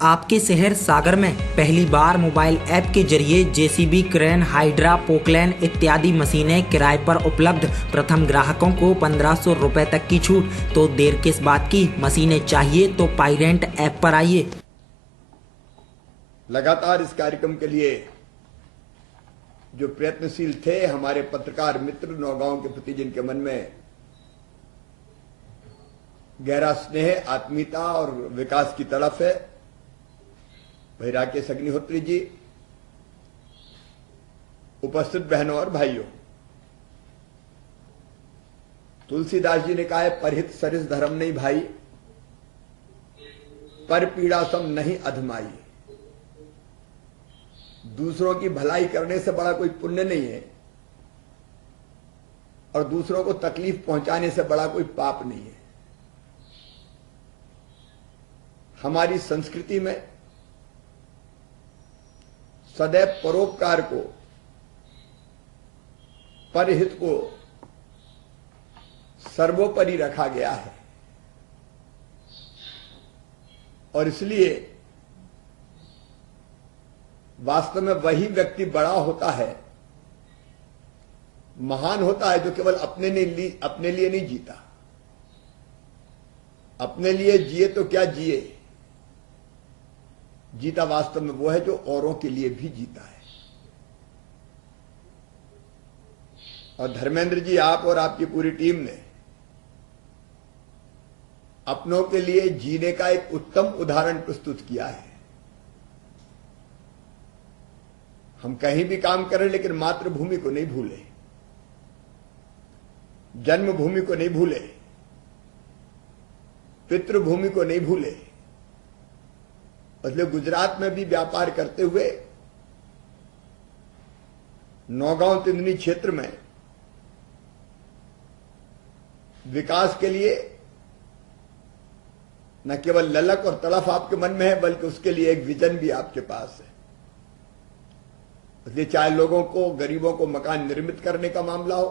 आपके शहर सागर में पहली बार मोबाइल ऐप के जरिए जेसीबी, क्रेन, हाइड्रा, पोकलैन इत्यादि मशीनें किराए पर उपलब्ध। प्रथम ग्राहकों को 1500 रुपए तक की छूट। तो देर किस बात की, मशीनें चाहिए तो पायरेंट ऐप पर आइए। लगातार इस कार्यक्रम के लिए जो प्रयत्नशील थे हमारे पत्रकार मित्र, नौगांव के प्रति जिनके मन में गहरा स्नेह, आत्मीयता और विकास की तड़फ है, भाई राकेश अग्निहोत्री जी, उपस्थित बहनों और भाइयों, तुलसीदास जी ने कहा है, परहित सरिस धर्म नहीं भाई, पर पीड़ा सम नहीं अधमाई। दूसरों की भलाई करने से बड़ा कोई पुण्य नहीं है और दूसरों को तकलीफ पहुंचाने से बड़ा कोई पाप नहीं है। हमारी संस्कृति में सदैव परोपकार को, परहित को सर्वोपरि रखा गया है और इसलिए वास्तव में वही व्यक्ति बड़ा होता है, महान होता है, जो केवल अपने लिए नहीं जीता। अपने लिए जिए तो क्या जिए, जीता वास्तव में वो है जो औरों के लिए भी जीता है। और धर्मेंद्र जी, आप और आपकी पूरी टीम ने अपनों के लिए जीने का एक उत्तम उदाहरण प्रस्तुत किया है। हम कहीं भी काम करें लेकिन मातृभूमि को नहीं भूले, जन्मभूमि को नहीं भूले, पितृभूमि को नहीं भूले। इसलिए गुजरात में भी व्यापार करते हुए नौगांव तिंदनी क्षेत्र में विकास के लिए न केवल ललक और तड़फ आपके मन में है, बल्कि उसके लिए एक विजन भी आपके पास है। इसलिए चाहे लोगों को, गरीबों को मकान निर्मित करने का मामला हो,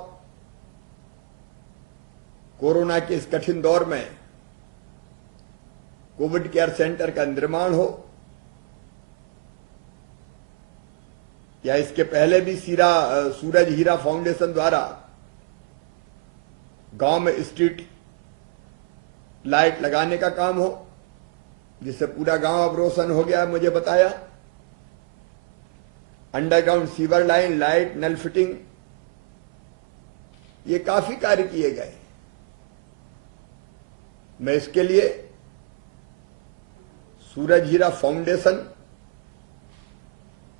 कोरोना के इस कठिन दौर में कोविड केयर सेंटर का निर्माण हो, या इसके पहले भी सूरज हीरा फाउंडेशन द्वारा गांव में स्ट्रीट लाइट लगाने का काम हो, जिससे पूरा गांव अब रोशन हो गया, मुझे बताया। अंडरग्राउंड सीवर लाइन, लाइट, नल फिटिंग, ये काफी कार्य किए गए। मैं इसके लिए सूरज हीरा फाउंडेशन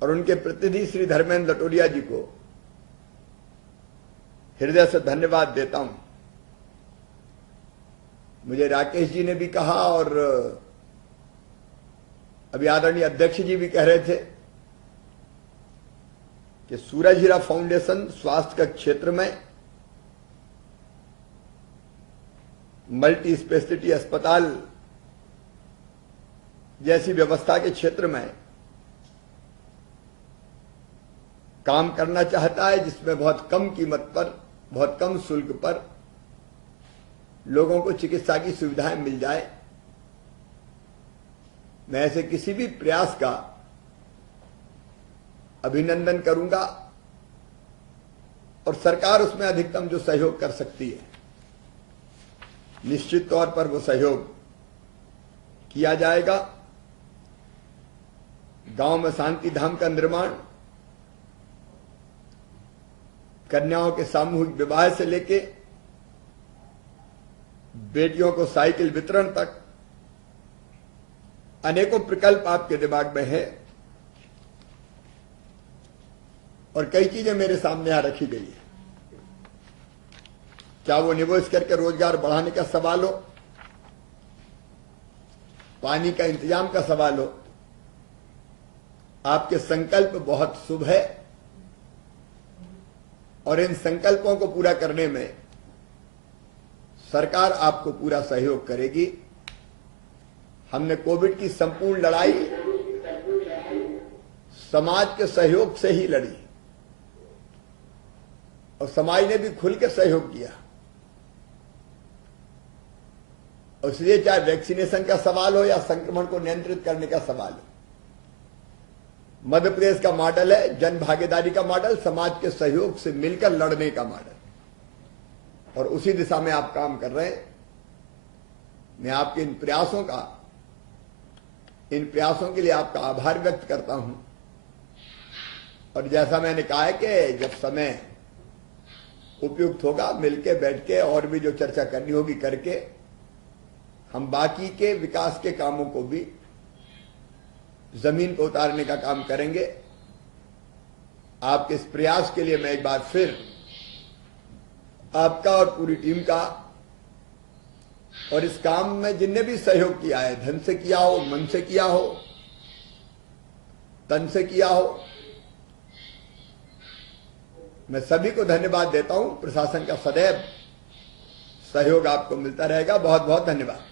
और उनके प्रतिनिधि श्री धर्मेंद्र लटोरिया जी को हृदय से धन्यवाद देता हूं। मुझे राकेश जी ने भी कहा और अभी आदरणीय अध्यक्ष जी भी कह रहे थे कि सूरज हीरा फाउंडेशन स्वास्थ्य का क्षेत्र में मल्टी स्पेशलिटी अस्पताल जैसी व्यवस्था के क्षेत्र में काम करना चाहता है, जिसमें बहुत कम कीमत पर, बहुत कम शुल्क पर लोगों को चिकित्सा की सुविधाएं मिल जाए। मैं ऐसे किसी भी प्रयास का अभिनंदन करूंगा और सरकार उसमें अधिकतम जो सहयोग कर सकती है, निश्चित तौर पर वो सहयोग किया जाएगा। गांव में शांति धाम का निर्माण, कन्याओं के सामूहिक विवाह से लेके बेटियों को साइकिल वितरण तक अनेकों प्रकल्प आपके दिमाग में है और कई चीजें मेरे सामने यहां रखी गई है। क्या वो निवेश करके रोजगार बढ़ाने का सवाल हो, पानी का इंतजाम का सवाल हो, आपके संकल्प बहुत शुभ है और इन संकल्पों को पूरा करने में सरकार आपको पूरा सहयोग करेगी। हमने कोविड की संपूर्ण लड़ाई समाज के सहयोग से ही लड़ी और समाज ने भी खुल के सहयोग किया। और इसलिए चाहे वैक्सीनेशन का सवाल हो या संक्रमण को नियंत्रित करने का सवाल हो, मध्य प्रदेश का मॉडल है जन भागीदारी का मॉडल, समाज के सहयोग से मिलकर लड़ने का मॉडल, और उसी दिशा में आप काम कर रहे हैं। मैं आपके इन प्रयासों के लिए आपका आभार व्यक्त करता हूं। और जैसा मैंने कहा है कि जब समय उपयुक्त होगा, मिलके बैठ के और भी जो चर्चा करनी होगी करके हम बाकी के विकास के कामों को भी जमीन पर उतारने का काम करेंगे। आपके इस प्रयास के लिए मैं एक बार फिर आपका और पूरी टीम का, और इस काम में जिनने भी सहयोग किया है, धन से किया हो, मन से किया हो, तन से किया हो, मैं सभी को धन्यवाद देता हूं। प्रशासन का सदैव सहयोग आपको मिलता रहेगा। बहुत बहुत धन्यवाद।